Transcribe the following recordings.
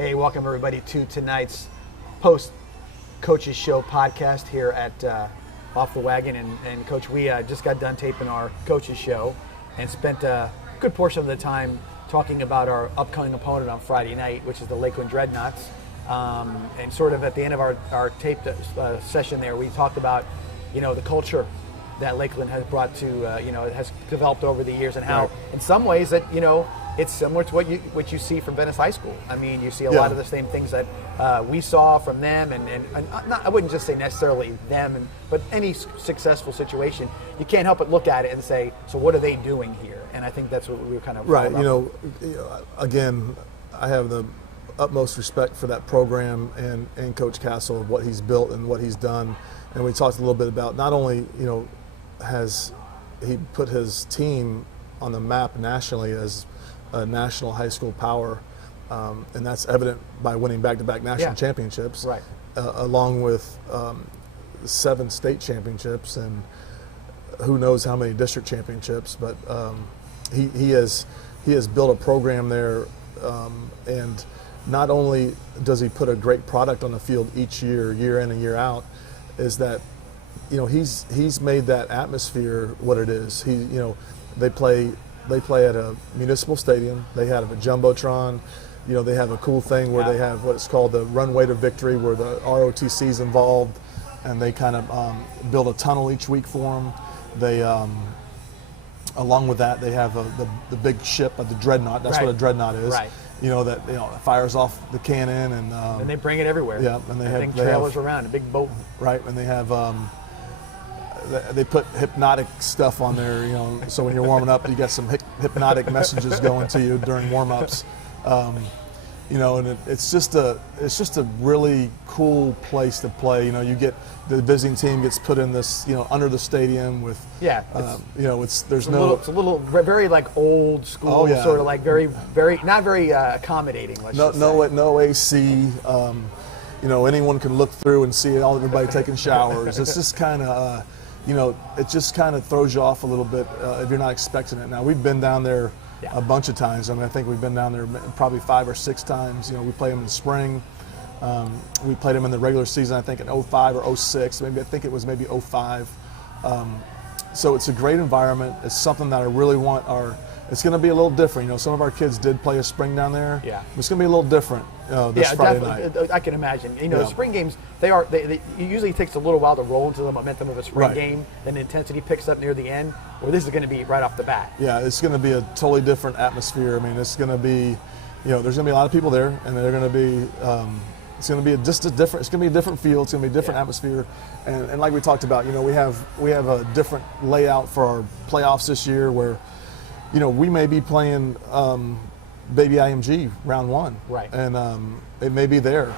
Hey, welcome everybody to tonight's post Coaches Show podcast here at Off the Wagon. And Coach, we just got done taping our Coaches Show and spent a good portion of the time talking about our upcoming opponent on Friday night, which is the Lakeland Dreadnoughts. And sort of at the end of our taped session there, we talked about, the culture that Lakeland has brought to, it has developed over the years, and how in some ways that, it's similar to what you see from Venice High School. I mean, you see a lot of the same things that we saw from them, and not, I wouldn't just say necessarily them, but any successful situation, you can't help but look at it and say, so what are they doing here? And I think that's what we were kind of right. Again, I have the utmost respect for that program and Coach Castle, what he's built and what he's done. And we talked a little bit about not only has he put his team on the map nationally as a national high school power, and that's evident by winning back-to-back national championships, along with 7 state championships and who knows how many district championships. But he has built a program there, and not only does he put a great product on the field each year, year in and year out, is that he's made that atmosphere what it is. They play at a municipal stadium. They have a jumbotron. They have a cool thing where they have what's called the Runway to Victory, where the ROTC is involved, and they kind of build a tunnel each week for them. They, along with that, they have the big ship, the Dreadnought. That's what a Dreadnought is. Right. That fires off the cannon, and they bring it everywhere. Yeah, and they trailers around, a big boat. Right, and they have they put hypnotic stuff on there, so when you're warming up, you get some hypnotic messages going to you during warm-ups. And it's just a really cool place to play. You get the visiting team gets put in this, under the stadium with, it's a little very like old school, sort of like very not very accommodating. No AC. Anyone can look through and see everybody taking showers. It's just kind of, it just kind of throws you off a little bit if you're not expecting it. Now, we've been down there a bunch of times. I think we've been down there probably 5 or 6 times. We play them in the spring. We played them in the regular season, I think, in 05 or 06. I think it was maybe 05. So it's a great environment. It's something that I really want it's going to be a little different. Some of our kids did play a spring down there. Yeah. It's going to be a little different this Friday night. I can imagine. The spring games, it usually takes a little while to roll into the momentum of a spring game, then the intensity picks up near the end, where this is going to be right off the bat. Yeah, it's going to be a totally different atmosphere. It's going to be, there's going to be a lot of people there, and they're going to be, it's going to be it's going to be a different feel. It's going to be a different atmosphere. And like we talked about, we have a different layout for our playoffs this year where, we may be playing Baby IMG round 1, and it may be there,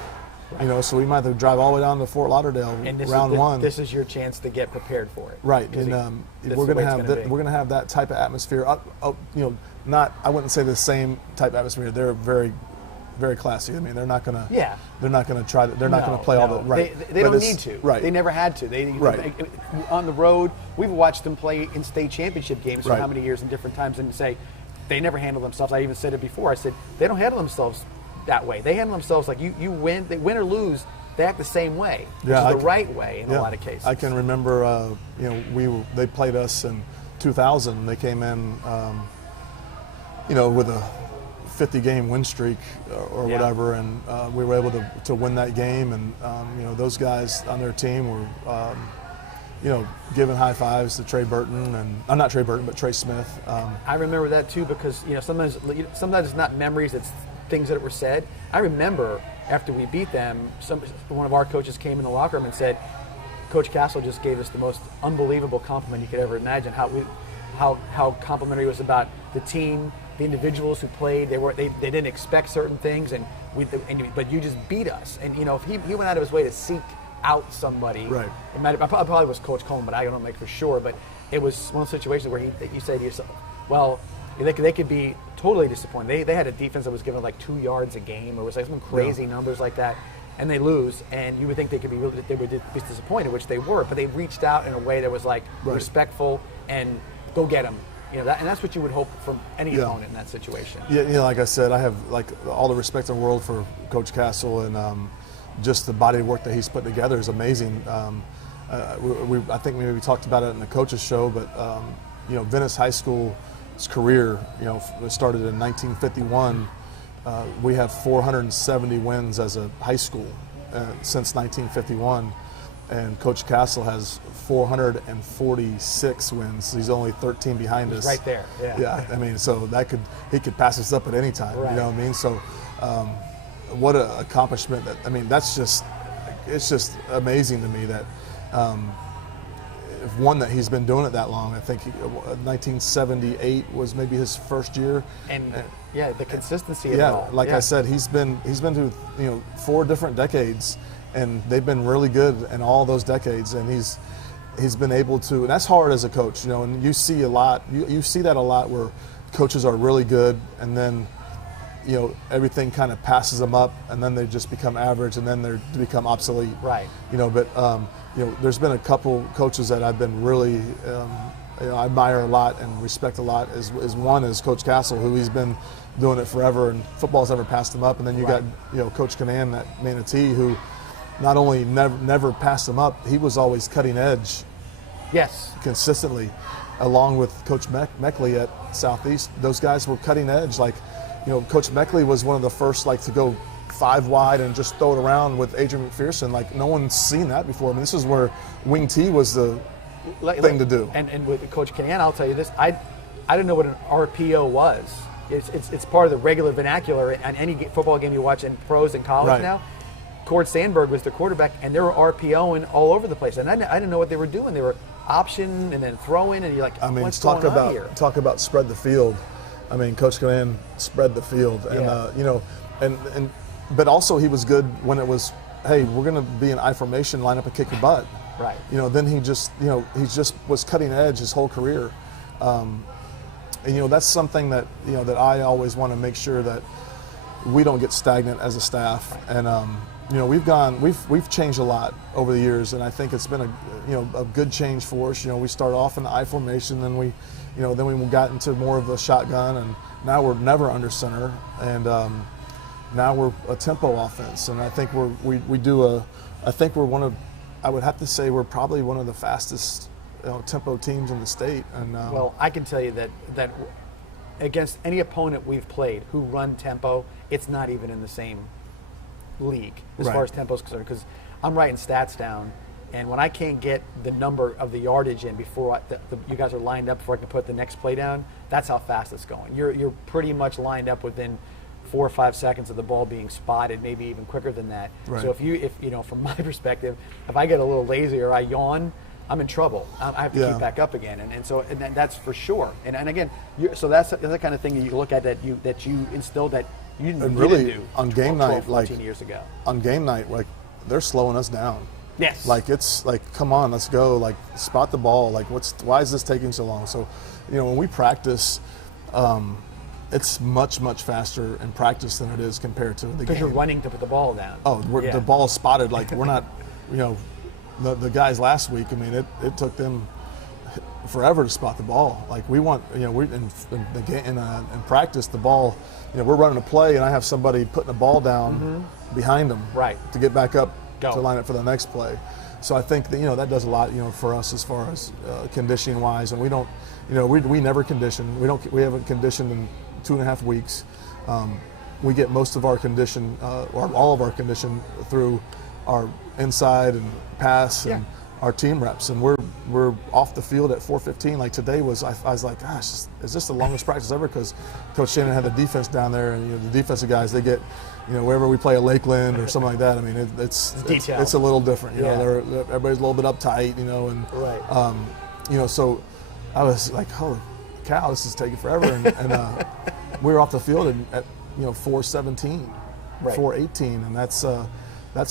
so we might have to drive all the way down to Fort Lauderdale round 1. This is your chance to get prepared for it, right? And we're going to have that type of atmosphere. Not, I wouldn't say the same type of atmosphere. They're very, very classy. They're not going to. Yeah. They're not going to try. They're not going to play all the right. They don't need to. Right. They never had to. On the road, we've watched them play in state championship games for how many years and different times, and say they never handle themselves. I even said it before. I said they don't handle themselves that way. They handle themselves like you win. They win or lose. They act the same way, which is the right way in a lot of cases. I can remember. They played us in 2000. They came in. With a 50-game win streak or whatever, and we were able to win that game. And those guys on their team were, giving high fives to Trey Burton, and not Trey Burton, but Trey Smith. I remember that too, because sometimes it's not memories; it's things that were said. I remember after we beat them, one of our coaches came in the locker room and said, "Coach Castle just gave us the most unbelievable compliment you could ever imagine. How complimentary it was about the team." The individuals who played, they didn't expect certain things, but you just beat us. And if he went out of his way to seek out somebody, right? I probably was Coach Coleman, but I don't know for sure. But it was one of those situations where you say to yourself, well, they could be totally disappointed. They had a defense that was given like 2 yards a game, or it was like some crazy numbers like that, and they lose. And you would think they would be disappointed, which they were. But they reached out in a way that was like respectful and go get them. and that's what you would hope from any opponent in that situation. Yeah, like I said, I have like all the respect in the world for Coach Castle, and just the body of work that he's put together is amazing. I think maybe we talked about it in the coaches show, but Venice High School's career, it started in 1951. We have 470 wins as a high school since 1951, and Coach Castle has 446 wins. He's only 13 behind us. Right there. Yeah. I mean, so he could pass us up at any time. Right. You know what I mean? So, what an accomplishment! It's just amazing to me that. One, that he's been doing it that long. I think 1978 was maybe his first year. And the consistency of it all. I said, he's been through 4 different decades, and they've been really good in all those decades. And he's been able to, and that's hard as a coach, and you see a lot. You see that a lot where coaches are really good, and then everything kind of passes them up, and then they just become average, and then they become obsolete. Right. There's been a couple coaches that I've been really, I admire a lot and respect a lot. One is Coach Castle, who he's been doing it forever, and football's never passed him up. And then you got Coach Canan, that Manatee, who not only never passed him up, he was always cutting edge. Yes. Consistently, along with Coach Meckley at Southeast. Those guys were cutting edge. Coach Meckley was one of the first to go 5 wide and just throw it around with Adrian McPherson. No one's seen that before. This is where wing T was the thing to do. And with Coach Canan, I'll tell you this: I didn't know what an RPO was. It's part of the regular vernacular on any football game you watch in pros and college now. Cord Sandberg was the quarterback, and they were RPOing all over the place. And I didn't know what they were doing. They were option and then throw in, and you're like, what's going on here? Talk about spread the field. Coach Canan spread the field, and but also he was good when it was, hey, we're going to be in I formation, line up and kick your butt. Right. Then he just was cutting edge his whole career. And that's something that, that I always want to make sure that we don't get stagnant as a staff. And, we've changed a lot over the years, and I think it's been a good change for us. We start off in the I formation, then we got into more of a shotgun, and now we're never under center. And, now we're a tempo offense, and I think I would have to say we're probably one of the fastest tempo teams in the state. And well, I can tell you that against any opponent we've played who run tempo, it's not even in the same league as far as tempo is concerned, because I'm writing stats down, and when I can't get the number of the yardage in before you guys are lined up before I can put the next play down, that's how fast it's going. You're pretty much lined up within 4 or 5 seconds of the ball being spotted, maybe even quicker than that. Right. So if from my perspective, if I get a little lazy or I yawn, I'm in trouble. I have to keep back up again, and that's for sure. And again, so that's the kind of thing that you look at that you instilled that you didn't really do on game 12, night, 14 years ago. On game night, they're slowing us down. Yes. It's come on, let's go. Spot the ball. Why is this taking so long? So, when we practice. It's much, much faster in practice than it is compared to the game. Because you're running to put the ball down. Oh, the ball is spotted. We're not, the guys last week, it took them forever to spot the ball. We want, we in practice, the ball, we're running a play, and I have somebody putting the ball down behind them to get back up to line up for the next play. So I think that, that does a lot, for us as far as conditioning wise. And we don't, we never condition. We haven't conditioned in 2.5 weeks. We get most of our condition, or all of our condition, through our inside and pass and our team reps, and we're off the field at 4:15. Today was, I was like, gosh, is this the longest practice ever? Because Coach Shannon had the defense down there, and the defensive guys, they get, wherever we play a Lakeland or something like that. It's a little different. Everybody's a little bit uptight, and so I was like, holy cow, this is taking forever, and we were off the field at 4:17, 4:18, and that's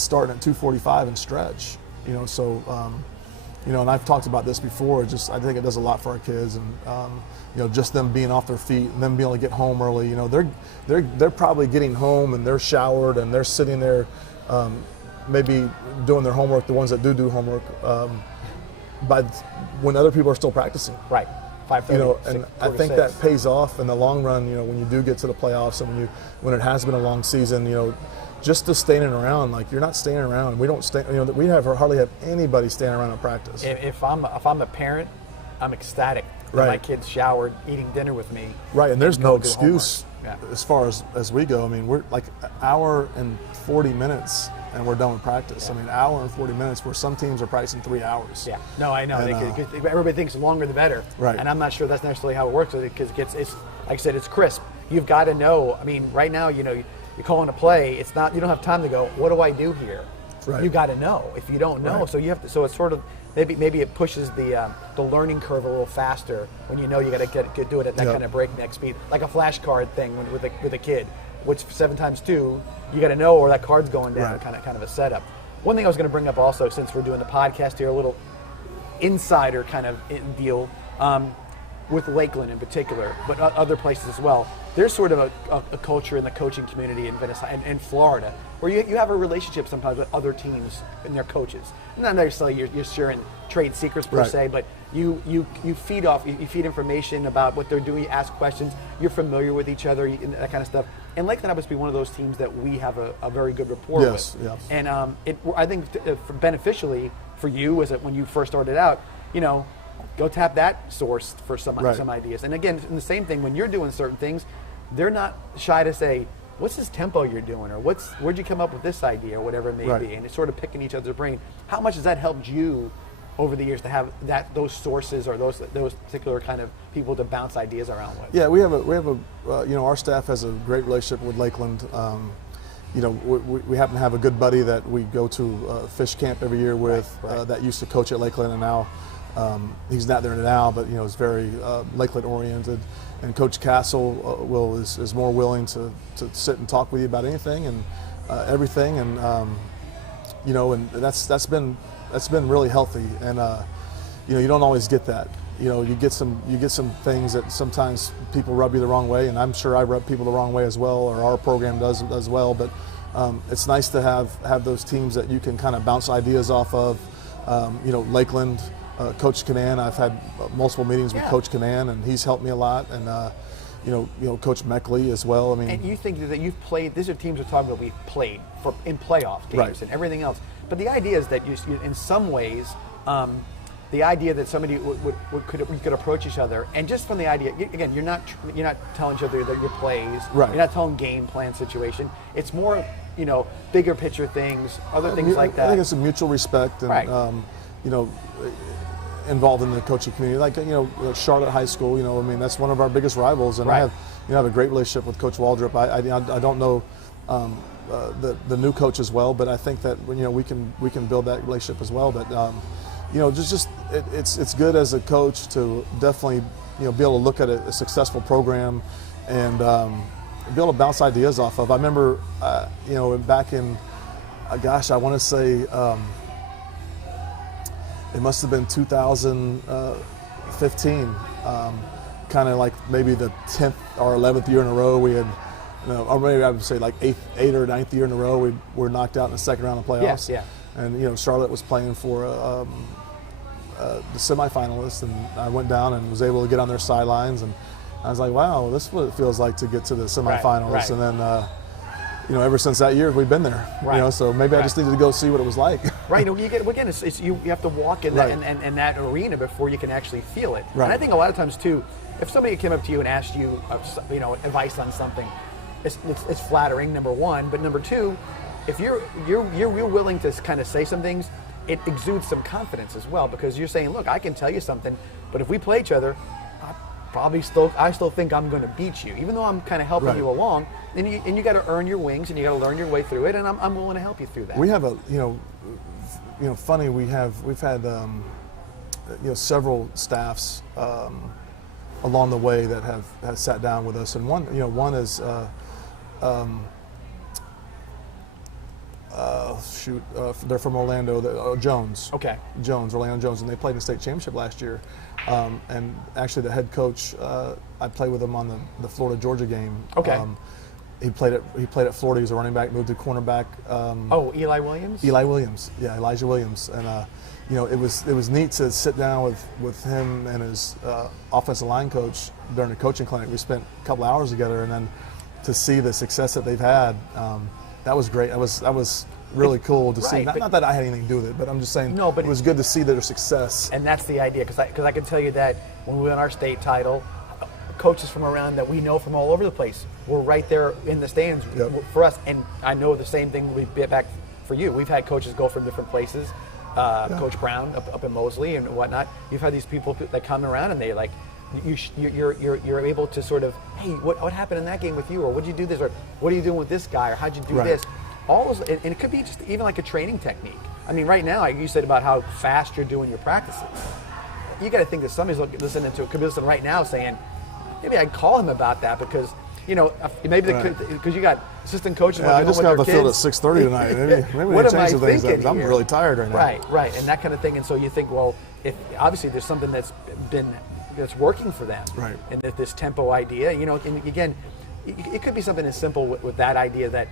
starting at 2:45 and stretch. And I've talked about this before. I think it does a lot for our kids, and just them being off their feet and them being able to get home early. They're probably getting home and they're showered and they're sitting there, maybe doing their homework. The ones that do homework, when other people are still practicing. Right. 5:30. And I think that pays off in the long run. When you do get to the playoffs and when it has been a long season, just to standing around, like you're not standing around. We don't stay. We hardly have anybody standing around at practice. If I'm a parent, I'm ecstatic that my kid's showered, eating dinner with me. Right, and there's no excuse as far as we go. I mean, we're like an hour and 40 minutes. And we're done with practice. I mean, an hour and 40 minutes, where some teams are practicing 3 hours. Yeah, no, I know. And, everybody thinks the longer the better. Right. And I'm not sure that's necessarily how it works, because it's like I said, it's crisp. You've got to know. I mean, right now, you're calling a play. It's not. You don't have time to go, what do I do here? Right. You got to know. If you don't know, so you have to. So it's sort of maybe it pushes the learning curve a little faster when you know you got to do it at that kind of breakneck speed, like a flashcard thing with a kid. Which 7 times 2, you got to know where that card's going down. Kind of a setup. One thing I was going to bring up also, since we're doing the podcast here, a little insider kind of deal with Lakeland in particular, but other places as well. There's sort of a culture in the coaching community in Venice and Florida where you have a relationship sometimes with other teams and their coaches. Not necessarily you're sharing trade secrets per se, but you feed information about what they're doing. You ask questions. You're familiar with each other, and that kind of stuff. And Lakeland happens to be one of those teams that we have a very good rapport with. Yes. And I think beneficially for you, when you first started out, go tap that source for some ideas. And again, the same thing, when you're doing certain things, they're not shy to say, what's this tempo you're doing, or where'd you come up with this idea, or whatever it may be. And it's sort of picking each other's brain. How much has that helped you over the years to have those sources or those particular kind of people to bounce ideas around with? Yeah, we have our staff has a great relationship with Lakeland. We happen to have a good buddy that we go to fish camp every year with that used to coach at Lakeland, and now he's not there now, but is very Lakeland oriented. And Coach Castle is more willing to sit and talk with you about anything and everything, and and that's been really healthy. And you don't always get that. You get some things that sometimes people rub you the wrong way, and I'm sure I rub people the wrong way as well, or our program does as well. But it's nice to have those teams that you can kind of bounce ideas off of. Lakeland. Coach Canan, I've had multiple meetings with Coach Canan, and he's helped me a lot, and Coach Meckley as well. I mean, and you think that you've played? These are teams we're talking about. We've played in playoff games and everything else. But the idea is that you in some ways, the idea that somebody could approach each other, and just from the idea, again, you're not telling each other that your plays. Right. You're not telling game plan situation. It's more bigger picture things, other things like that. I think it's a mutual respect, and involved in the coaching community, like Charlotte High School. That's one of our biggest rivals, and I have a great relationship with Coach Waldrop. I don't know the new coach as well, but I think that we can build that relationship as well. But it's good as a coach to definitely be able to look at a successful program and be able to bounce ideas off of. I remember back in I want to say. It must have been 2015, kind of like maybe the 10th or 11th year in a row we had, or maybe I would say like 8th or 9th year in a row we were knocked out in the second round of playoffs. Yeah. And Charlotte was playing for the semifinalists, and I went down and was able to get on their sidelines, and I was like, wow, this is what it feels like to get to the semifinals. And then ever since that year we've been there. So maybe I just needed to go see what it was like. Right. You have to walk in that in that arena before you can actually feel it. Right. And I think a lot of times too, if somebody came up to you and asked you, advice on something, it's flattering, number one. But number two, if you're willing to kind of say some things, it exudes some confidence as well, because you're saying, look, I can tell you something, but if we play each other, I still think I'm going to beat you, even though I'm kind of helping you along. And you got to earn your wings, and you got to learn your way through it. And I'm willing to help you through that. We have funny. We've had several staffs along the way that have sat down with us, and one is they're from Orlando. Jones. Okay. Orlando Jones, and they played in the state championship last year. And actually, the head coach, I played with him on the Florida Georgia game. Okay. He played at Florida. He was a running back, moved to cornerback. Eli Williams. Elijah Williams, and it was neat to sit down with him and his offensive line coach during the coaching clinic. We spent a couple hours together, and then to see the success that they've had, that was great. That was really cool to see. Not that I had anything to do with it, but I'm just saying. No, but it was good to see their success. And that's the idea, because I can tell you that when we won our state title, coaches from around that we know from all over the place were right there in the stands for us. And I know the same thing we get back for you. We've had coaches go from different places. Coach Brown up in Mosley and whatnot. You've had these people that come around and they like, you're able to sort of, hey, what happened in that game with you, or what did you do this, or what are you doing with this guy, or how'd you do this? All those, and it could be just even like a training technique. I mean, right now, you said about how fast you're doing your practices. You got to think that somebody's listening to it, could be listening right now saying, maybe I'd call him about that, because maybe because you got assistant coaches. Yeah, I just got the field at 6:30 tonight. Maybe what am I change things thinking? I'm really tired right now. Right, and that kind of thing. And so you think, well, if obviously there's something that's working for them, right? And that this tempo idea, and again, it could be something as simple with that idea that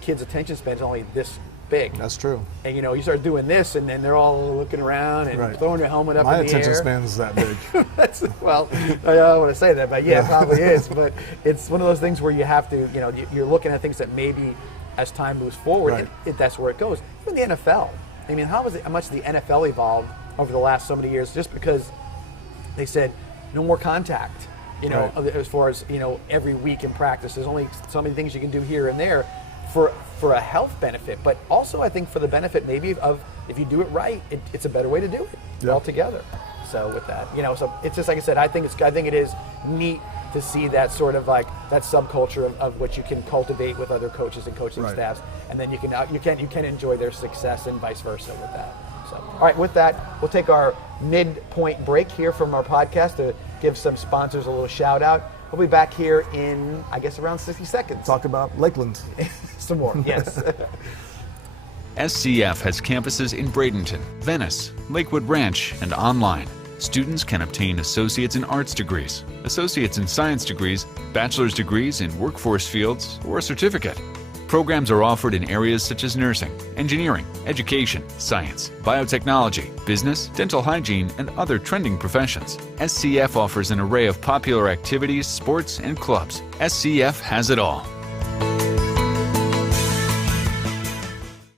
kids' attention span is only this big. That's true. And you start doing this, and then they're all looking around and throwing your helmet up in the air. My attention span is that big. Well, I don't want to say that, but yeah, it probably is. But it's one of those things where you have to, you're looking at things that maybe as time moves forward, that's where it goes. Even the NFL. I mean, how much the NFL evolved over the last so many years, just because they said no more contact. As far as every week in practice, there's only so many things you can do here and there for a health benefit, but also I think for the benefit maybe of if you do it right, it's a better way to do it altogether. So with that, so it's just like I said, I think it is neat to see that sort of like that subculture of what you can cultivate with other coaches and coaching staffs, and then you can enjoy their success and vice versa with that. So all right, with that, we'll take our midpoint break here from our podcast to give some sponsors a little shout out. We'll be back here in, I guess, around 60 seconds. Talk about Lakeland. Some more, yes. SCF has campuses in Bradenton, Venice, Lakewood Ranch, and online. Students can obtain Associates in Arts degrees, Associates in Science degrees, Bachelor's degrees in workforce fields, or a certificate. Programs are offered in areas such as nursing, engineering, education, science, biotechnology, business, dental hygiene, and other trending professions. SCF offers an array of popular activities, sports, and clubs. SCF has it all.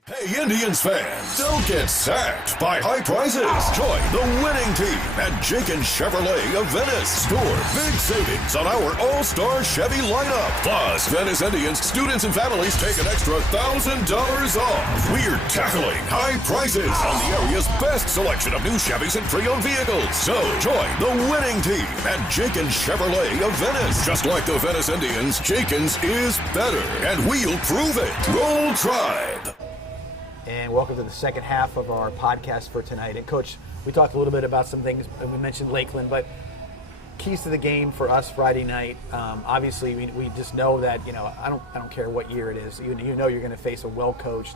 Hey, Indians fans, don't get sacked by high prices. Join the winning team at Jenkins Chevrolet of Venice. Score big savings on our all-star Chevy lineup. Plus, Venice Indians students and families take an extra $1,000 off. We're tackling high prices on the area's best selection of new Chevys and pre-owned vehicles. So, join the winning team at Jenkins Chevrolet of Venice. Just like the Venice Indians, Jenkins is better, and we'll prove it. Roll Tribe. And welcome to the second half of our podcast for tonight. And Coach, we talked a little bit about some things, and we mentioned Lakeland, but keys to the game for us Friday night. Obviously, we just know that I don't care what year it is. You're going to face a well-coached,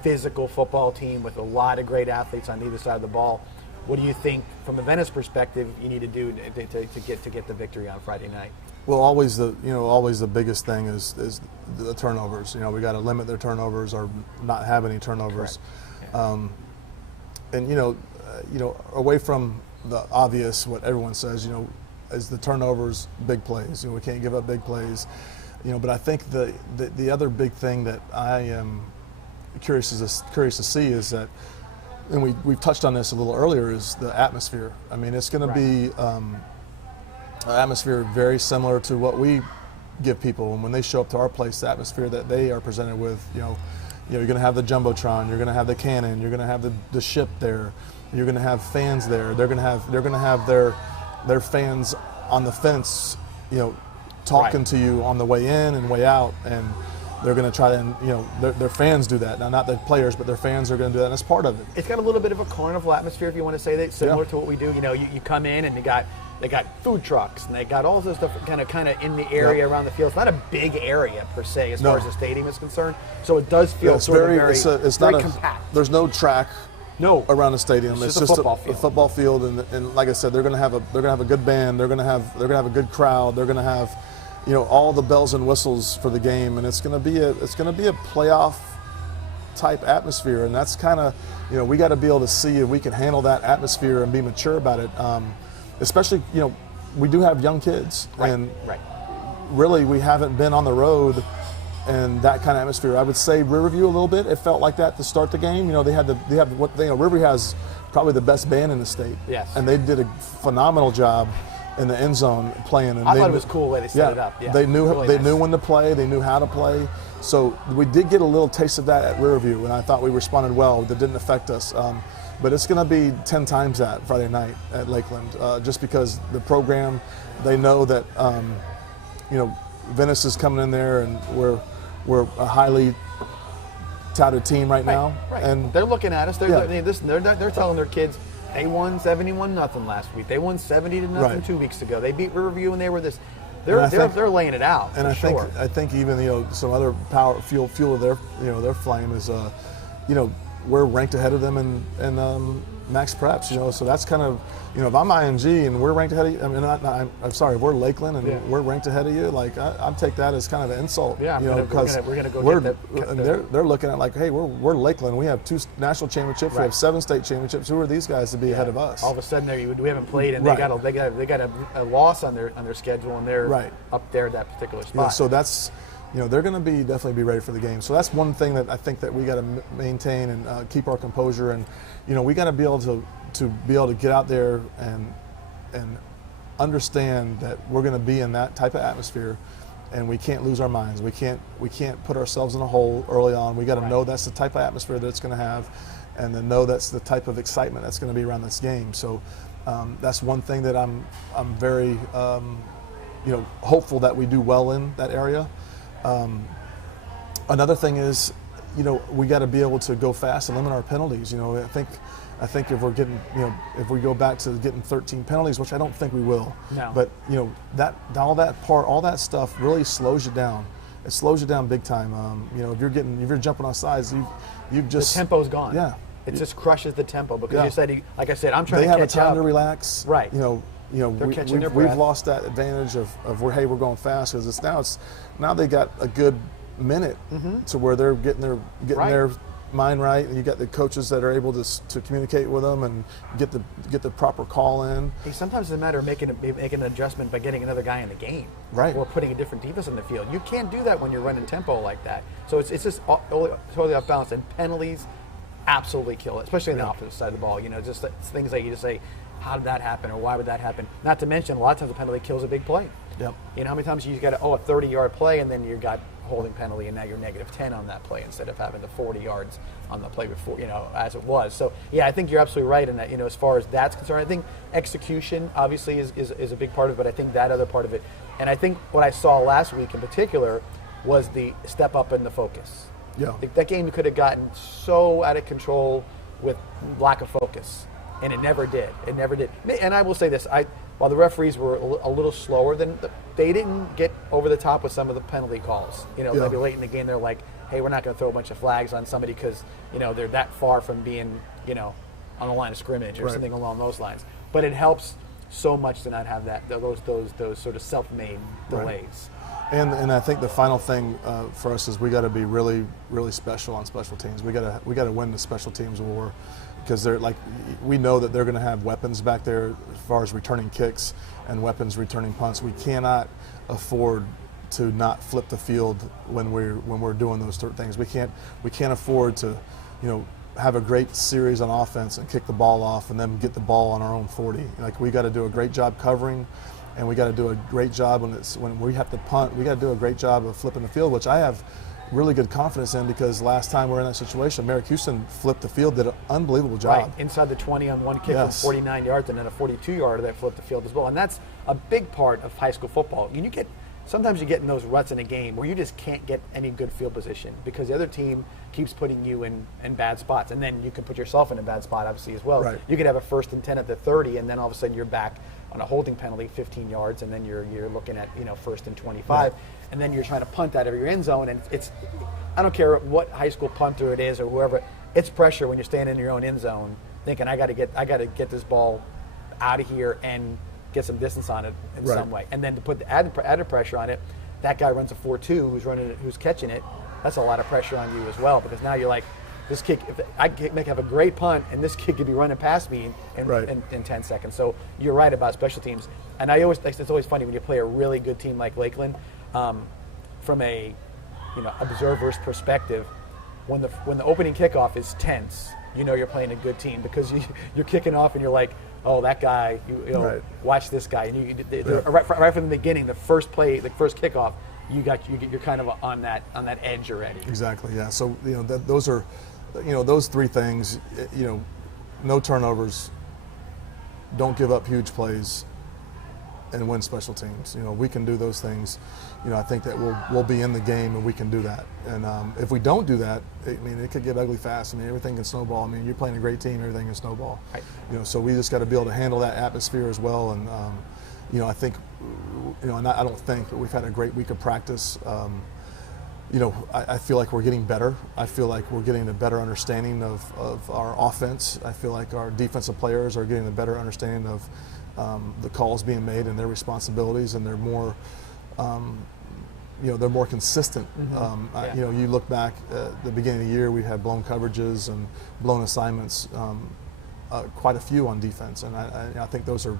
physical football team with a lot of great athletes on either side of the ball. What do you think, from a Venice perspective, you need to do to get the victory on Friday night? Well, always the biggest thing is the turnovers. We got to limit their turnovers or not have any turnovers. And away from the obvious, what everyone says, is the turnovers, big plays. We can't give up big plays. But I think the other big thing that I am curious to see is that, and we've touched on this a little earlier, is the atmosphere. I mean, it's going to be atmosphere very similar to what we give people, and when they show up to our place, the atmosphere that they are presented with. You're going to have the jumbotron, you're going to have the cannon, you're going to have the ship there, you're going to have fans there. They're going to have their fans on the fence, talking to you on the way in and way out, and they're going to try to, their fans do that. Now, not the players, but their fans are going to do that, and that's part of it. It's got a little bit of a carnival atmosphere, if you want to say that, similar to what we do. You come in and they got food trucks, and they got all this stuff kind of in the area around the field. It's not a big area per se as far as the stadium is concerned, so it does feel very compact. There's no track around the stadium. It's just a football field, and like I said, they're going to have a good band. They're going to have a good crowd. They're going to have all the bells and whistles for the game, and it's going to be a playoff type atmosphere, and that's kind of, we got to be able to see if we can handle that atmosphere and be mature about it. Especially, we do have young kids, and really we haven't been on the road and that kind of atmosphere. I would say Riverview a little bit. It felt like that to start the game. Riverview has probably the best band in the state. Yes. And they did a phenomenal job in the end zone playing. And I thought it was cool the way they set it up. Yeah. They knew really they nice. knew when to play. They knew how to play. So we did get a little taste of that at Riverview, and I thought we responded well. That didn't affect us. But it's going to be 10 times that Friday night at Lakeland, just because the program, they know that, Venice is coming in there, and we're a highly touted team right now. Right. And they're looking at us. They're telling their kids they won 71-0 last week. They won 70-0 2 weeks ago. They beat Riverview, and they were this. They're laying it out. And I think even some other power fuel of their flame is we're ranked ahead of them in max preps. So that's kind of if I'm IMG and we're ranked ahead of you. I mean, I'm sorry, if we're Lakeland and we're ranked ahead of you, like I take that as kind of an insult. Yeah, because we're gonna go they're looking at like, hey, we're Lakeland. We have 2 national championships. Right. We have 7 state championships. Who are these guys to be ahead of us? All of a sudden, we haven't played, and they got a loss on their schedule, and they're up there at that particular spot. Yeah, so that's. They're going to definitely be ready for the game. So that's one thing that I think that we got to maintain and keep our composure. And we got to be able to get out there and understand that we're going to be in that type of atmosphere, and we can't lose our minds. We can't put ourselves in a hole early on. We got to know that's the type of atmosphere that it's going to have, and then know that's the type of excitement that's going to be around this game. So that's one thing that I'm very hopeful that we do well in that area. Another thing is, we got to be able to go fast and limit our penalties. I think if we're getting, if we go back to getting 13 penalties, which I don't think we will. No. But all that stuff really slows you down. It slows you down big time. If you're jumping on sides, you've just the tempo's gone. Yeah. It just crushes the tempo because you said, like I said, I'm trying to catch up. They have a time to relax. Right. We've lost that advantage of we're going fast because now they got a good minute to where they're getting their mind right, and you got the coaches that are able to communicate with them and get the proper call in. Hey, sometimes it's a matter of making an adjustment by getting another guy in the game, right, or putting a different defense on the field. You can't do that when you're running tempo like that. So it's just totally off balance, and penalties absolutely kill it, especially on the opposite side of the ball. Just things like you just say, how did that happen, or why would that happen? Not to mention, a lot of times a penalty kills a big play. Yep. How many times you got a 30-yard play, and then you got holding penalty, and now you're -10 on that play instead of having the 40 yards on the play before, as it was. So, yeah, I think you're absolutely right in that, as far as that's concerned. I think execution, obviously, is a big part of it, but I think that other part of it, and I think what I saw last week in particular was the step up in the focus. Yeah. That game could have gotten so out of control with lack of focus. And it never did. It never did. And I will say this: while the referees were a little slower, they didn't get over the top with some of the penalty calls. Maybe late in the game, they're like, "Hey, we're not going to throw a bunch of flags on somebody because they're that far from being on the line of scrimmage or something along those lines." But it helps so much to not have those sort of self-made delays. And I think the final thing for us is we got to be really, really special on special teams. We got to win the special teams war, because we know that they're going to have weapons back there as far as returning kicks and weapons returning punts. We cannot afford to not flip the field when we're doing those things. We can't afford to have a great series on offense and kick the ball off and then get the ball on our own 40. We got to do a great job covering. And we got to do a great job when we have to punt. We got to do a great job of flipping the field, which I have really good confidence in, because last time we were in that situation, Merrick Houston flipped the field, did an unbelievable job. Right, inside the 20 on one kick from 49 yards, and then a 42-yarder that flipped the field as well. And that's a big part of high school football. Sometimes you get in those ruts in a game where you just can't get any good field position because the other team keeps putting you in bad spots, and then you can put yourself in a bad spot, obviously, as well. Right. You could have a 1st and 10 at the 30, and then all of a sudden you're back on a holding penalty, 15 yards, and then you're looking at 1st and 25, and then you're trying to punt out of your end zone, and I don't care what high school punter it is or whoever, it's pressure when you're standing in your own end zone, thinking I got to get this ball out of here and get some distance on it in Right. some way. And then to put the added pressure on it, that guy runs a 4.2 who's catching it. That's a lot of pressure on you as well, because now you're like, this kid, if I make have a great punt, and this kid could be running past me in 10 seconds. So you're right about special teams. And it's always funny when you play a really good team like Lakeland, from a observer's perspective, when the opening kickoff is tense, you're playing a good team, because you're kicking off and you're like, oh, that guy, Right. watch this guy, and right from the beginning, the first play, the first kickoff, you're kind of on that edge already. Exactly. Yeah. So those are, those three things. No turnovers. Don't give up huge plays, and win special teams. We can do those things. I think that we'll be in the game, and we can do that. And if we don't do that, it could get ugly fast. Everything can snowball. You're playing a great team, everything can snowball. Right. So we just got to be able to handle that atmosphere as well. And I think, and I don't think, but we've had a great week of practice. I feel like we're getting better. I feel like we're getting a better understanding of our offense. I feel like our defensive players are getting a better understanding of the calls being made and their responsibilities, and they're more, they're more consistent. Mm-hmm. You look back at the beginning of the year, we had blown coverages and blown assignments, quite a few on defense, and I think those are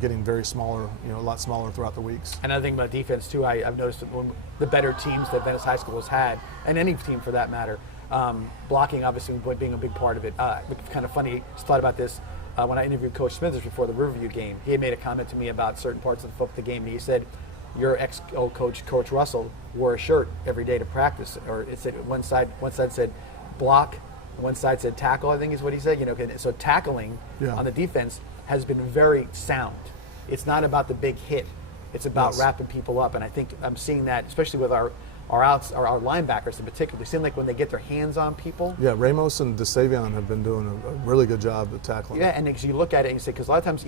getting very smaller, a lot smaller throughout the weeks. Another thing about defense too, I've noticed that when the better teams that Venice High School has had, and any team for that matter, blocking obviously being a big part of it. It's kind of funny, I just thought about this when I interviewed Coach Smithers before the Riverview game. He had made a comment to me about certain parts of the game, and he said, your ex-old coach, Coach Russell, wore a shirt every day to practice, or it said one side said block, one side said tackle, I think is what he said. So tackling on the defense has been very sound. It's not about the big hit. It's about wrapping people up, and I think I'm seeing that, especially with our linebackers in particular. It seems like when they get their hands on people. Yeah, Ramos and DeSavion have been doing a really good job at tackling. Yeah, and as you look at it and you say, because a lot of times,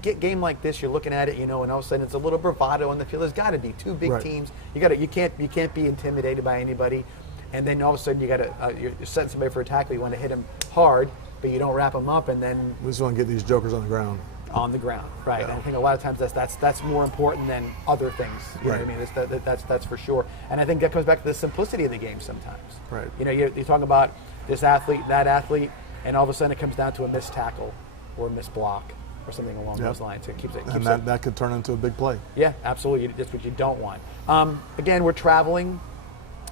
game like this, you're looking at it, and all of a sudden it's a little bravado on the field. There's got to be two big teams. You can't be intimidated by anybody, and then all of a sudden you're setting somebody for a tackle. You want to hit them hard, but you don't wrap them up, and then we just want to get these jokers on the ground. On the ground, right? Yeah. And I think a lot of times that's more important than other things. You know what I mean? That's for sure. And I think that comes back to the simplicity of the game sometimes. Right. You're talking about this athlete, that athlete, and all of a sudden it comes down to a missed tackle or a missed block or something along those lines. It keeps and that could turn into a big play. Yeah, absolutely. That's what you don't want. Again, we're traveling.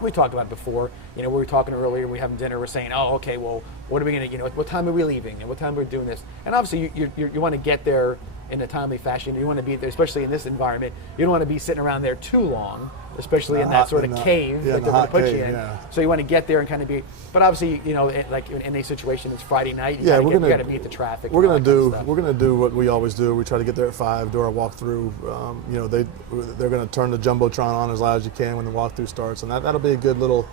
We talked about it before. We were talking earlier. We having dinner. We're saying, oh, okay. Well, what are we going to? What time are we leaving? And what time are we doing this? And obviously, you want to get there in a timely fashion. You want to be there, especially in this environment. You don't want to be sitting around there too long, especially in that sort of cave that they're going to put you in. Yeah. So you want to get there and kind of be. But obviously, like in a situation, it's Friday night. You got to beat the traffic. We're going to do what we always do. We try to get there at 5, do our walkthrough. They're going to turn the jumbotron on as loud as you can when the walkthrough starts, and that'll be a good little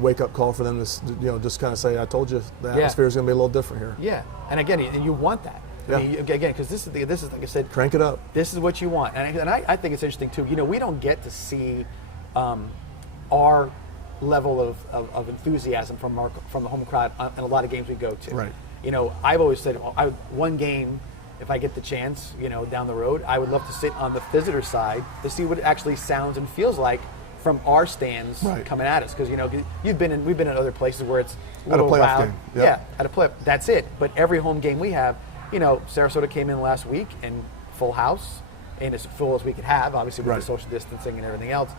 wake-up call for them to just kind of say, I told you the atmosphere is going to be a little different here. Yeah, and again, you want that. I mean, again, because this is like I said, crank it up. This is what you want, and I think it's interesting too. We don't get to see our level of enthusiasm from the home crowd in a lot of games we go to. Right. I've always said one game, if I get the chance, down the road, I would love to sit on the visitor side to see what it actually sounds and feels like from our stands coming at us, because we've been in other places where it's a little at a playoff loud. game. Yep. Yeah, at a playoff. That's it. But every home game we have, Sarasota came in last week and full house, and as full as we could have, obviously with the social distancing and everything else.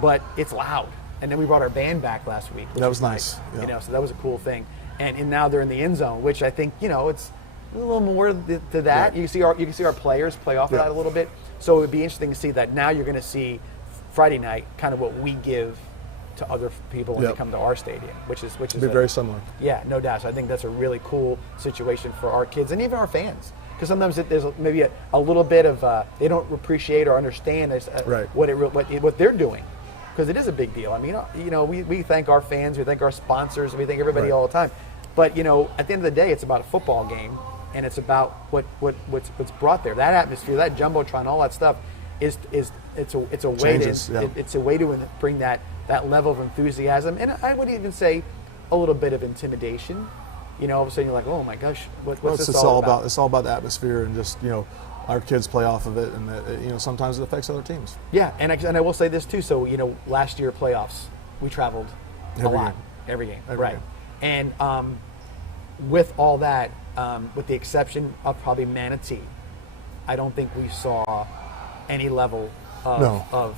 But it's loud. And then we brought our band back last week. That was nice. Yeah. So that was a cool thing. And now they're in the end zone, which I think it's a little more to that. Yeah. You can see our players play off of that a little bit. So it would be interesting to see that. Now you're going to see Friday night kind of what we give to other people when they come to our stadium, which is very similar. Yeah, no doubt. So I think that's a really cool situation for our kids and even our fans, because sometimes there's maybe a little bit of they don't appreciate or understand what they're doing, because it is a big deal. I mean, we thank our fans, we thank our sponsors, we thank everybody all the time, but at the end of the day, it's about a football game, and it's about what's brought there. That atmosphere, that jumbotron, all that stuff it's a way it's a way to bring that level of enthusiasm, and I would even say a little bit of intimidation. All of a sudden you're like, oh my gosh, what's this all about? It's all about the atmosphere and just our kids play off of it, and sometimes it affects other teams. Yeah, and I will say this too. So last year playoffs, we traveled a lot, every game, right? Game. And with all that, with the exception of probably Manatee, I don't think we saw any level of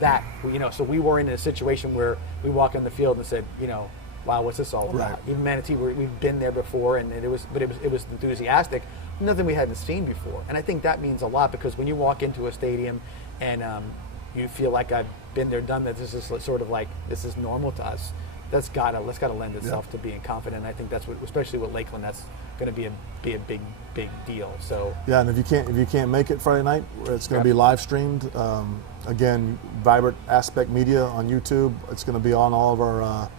that. So we were in a situation where we walk on the field and said, wow, what's this all about? Right. Even Manatee, we've been there before, and it was enthusiastic, nothing we hadn't seen before. And I think that means a lot, because when you walk into a stadium and you feel like I've been there, done that, this is sort of like, this is normal to us. That's gotta lend itself to being confident. I think that's what, especially with Lakeland, that's going to be a big deal. So yeah, and if you can't make it Friday night, it's going to be live streamed. Again, Vibrant Aspect Media on YouTube. It's going to be on all of our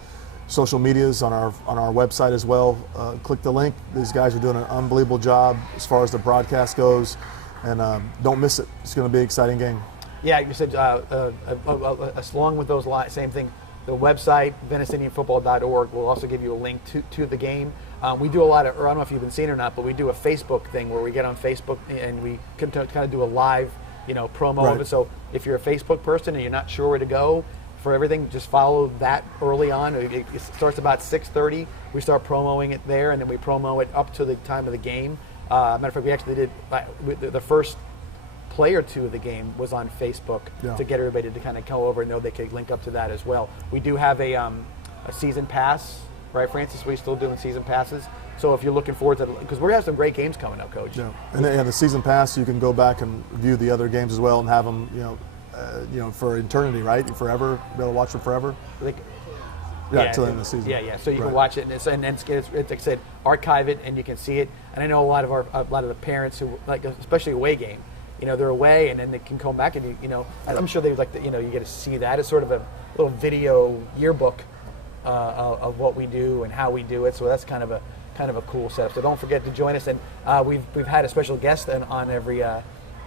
social medias, on our website as well. Click the link. These guys are doing an unbelievable job as far as the broadcast goes, and don't miss it. It's going to be an exciting game. Yeah, you said along with those same thing. The website, VeniceIndianFootball.org, will also give you a link to the game. We do a lot of, or I don't know if you've been seeing it or not, but we do a Facebook thing where we get on Facebook and we can kind of do a live, promo of it. So if you're a Facebook person and you're not sure where to go for everything, just follow that early on. It starts about 6:30. We start promoting it there, and then we promo it up to the time of the game. Matter of fact, we actually did the first play or two of the game was on Facebook to get everybody to kind of come over and know they could link up to that as well. We do have a season pass, right, Francis? We're still doing season passes. So if you're looking forward to, because we're going to have some great games coming up, Coach. Yeah, and the season pass, you can go back and view the other games as well and have them, for eternity, right? Forever, be able to watch them forever. Till the end of the season. Yeah. So you can watch it, and it's like I said, archive it, and you can see it. And I know a lot of the parents who like, especially away game, they're away, and then they can come back, and I'm sure they would like to, you get to see that. It's sort of a little video yearbook of what we do and how we do it. So that's kind of a cool setup. So don't forget to join us. And we've had a special guest on every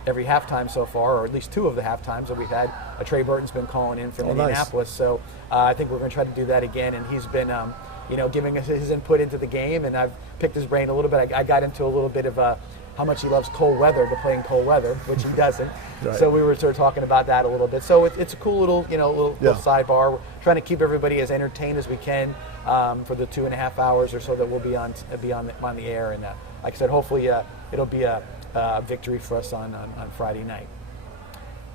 halftime so far, or at least two of the halftimes that we've had. Trey Burton's been calling in from Indianapolis. Nice. So I think we're going to try to do that again. And he's been, giving us his input into the game. And I've picked his brain a little bit. I got into a little bit of how much he loves cold weather, to play in cold weather, which he doesn't. Right. So we were sort of talking about that a little bit. So it's a cool little, little sidebar. We're trying to keep everybody as entertained as we can for the 2.5 hours or so that we'll be on the air. And like I said, hopefully it'll be a victory for us on Friday night.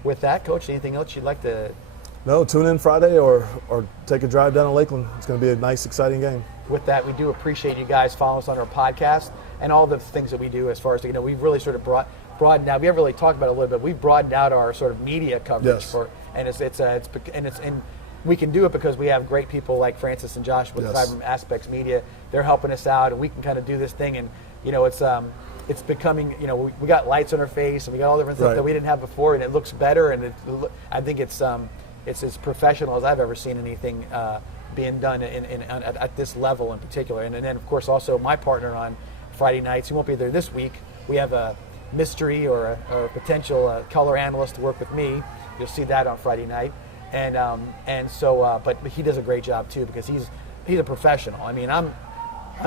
With that, Coach, anything else you'd like to? No, tune in Friday or take a drive down to Lakeland. It's going to be a nice, exciting game. With that, we do appreciate you guys following us on our podcast and all the things that we do as far as, we've really sort of broadened out. We haven't really talked about it a little bit. We've broadened out our sort of media coverage and we can do it because we have great people like Francis and Josh with Vibrant Aspects Media. They're helping us out, and we can kind of do this thing, and it's becoming, we got lights on our face, and we got all different things that we didn't have before, and it looks better, and I think it's as professional as I've ever seen anything being done at this level in particular. And then, of course, also my partner on Friday nights, he won't be there this week. We have a mystery or a potential color analyst to work with me. You'll see that on Friday night. But he does a great job too, because he's a professional. I mean, I'm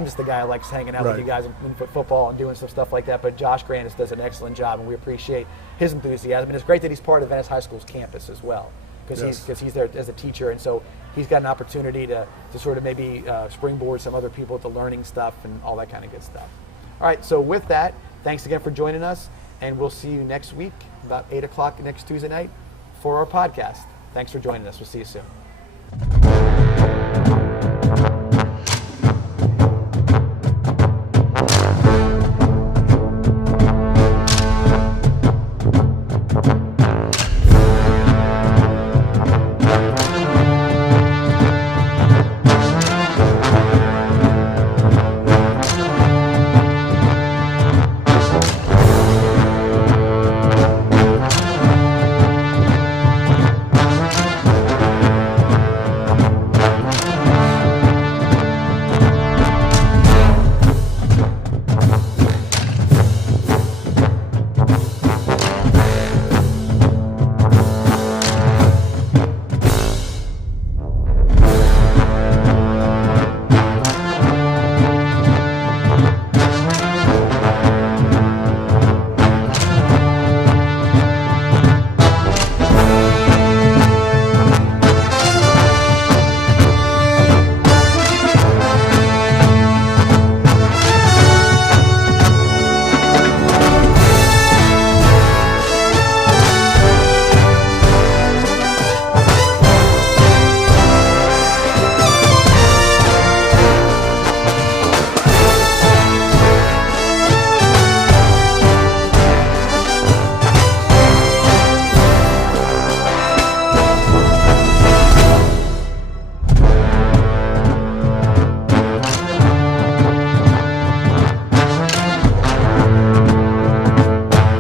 just the guy who likes hanging out with you guys in football and doing some stuff like that. But Josh Grandis does an excellent job, and we appreciate his enthusiasm. And it's great that he's part of Venice High School's campus as well, because he's there as a teacher, and so he's got an opportunity to sort of maybe springboard some other people to learning stuff and all that kind of good stuff. All right, so with that, thanks again for joining us, and we'll see you next week about 8 o'clock next Tuesday night for our podcast. Thanks for joining us. We'll see you soon.